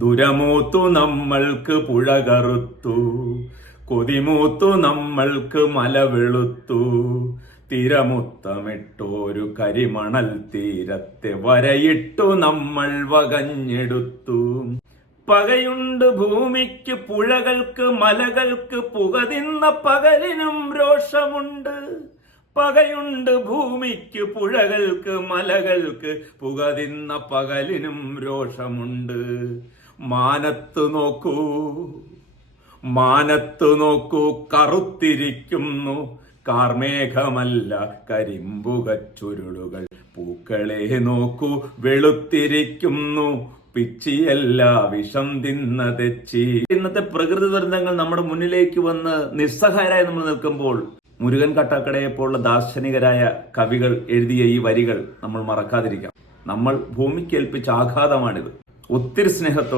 ദുരമൂത്തു നമ്മൾക്ക് പുഴ കറുത്തു, കൊതിമൂത്തു നമ്മൾക്ക് മല വെളുത്തു. തിരമുത്തമിട്ടോരു കരിമണൽ തീരത്തെ വരയിട്ടു നമ്മൾ വകഞ്ഞെടുത്തു. പകയുണ്ട് ഭൂമിക്ക്, പുഴകൾക്ക്, മലകൾക്ക്, പുകതിന്ന പകലിനും രോഷമുണ്ട്. പകയുണ്ട് ഭൂമിക്ക്, പുഴകൾക്ക്, മലകൾക്ക്, പുകതിന്ന പകലിനും രോഷമുണ്ട്. മാനത്തു നോക്കൂ, മാനത്തു നോക്കൂ, കറുത്തിരിക്കുന്നു കാർമേഘമല്ല കരിമ്പുകച്ചുരുളുകൾ. പൂക്കളെ നോക്കൂ, വെളുത്തിരിക്കുന്നു പിച്ചിയല്ല വിഷം തിന്ന തെച്ചി. ഇന്നത്തെ പ്രകൃതി ദുരന്തങ്ങൾ നമ്മുടെ മുന്നിലേക്ക് വന്ന് നിസ്സഹായരായി നമ്മൾ നിൽക്കുമ്പോൾ മുരുകൻ കട്ടാക്കടയെ പോലുള്ള ദാർശനികരായ കവികൾ എഴുതിയ ഈ വരികൾ നമ്മൾ മറക്കാതിരിക്കാം. നമ്മൾ ഭൂമിക്ക് ഏൽപ്പിച്ച ആഘാതമാണിത്. ഒത്തിരി സ്നേഹത്തോടെ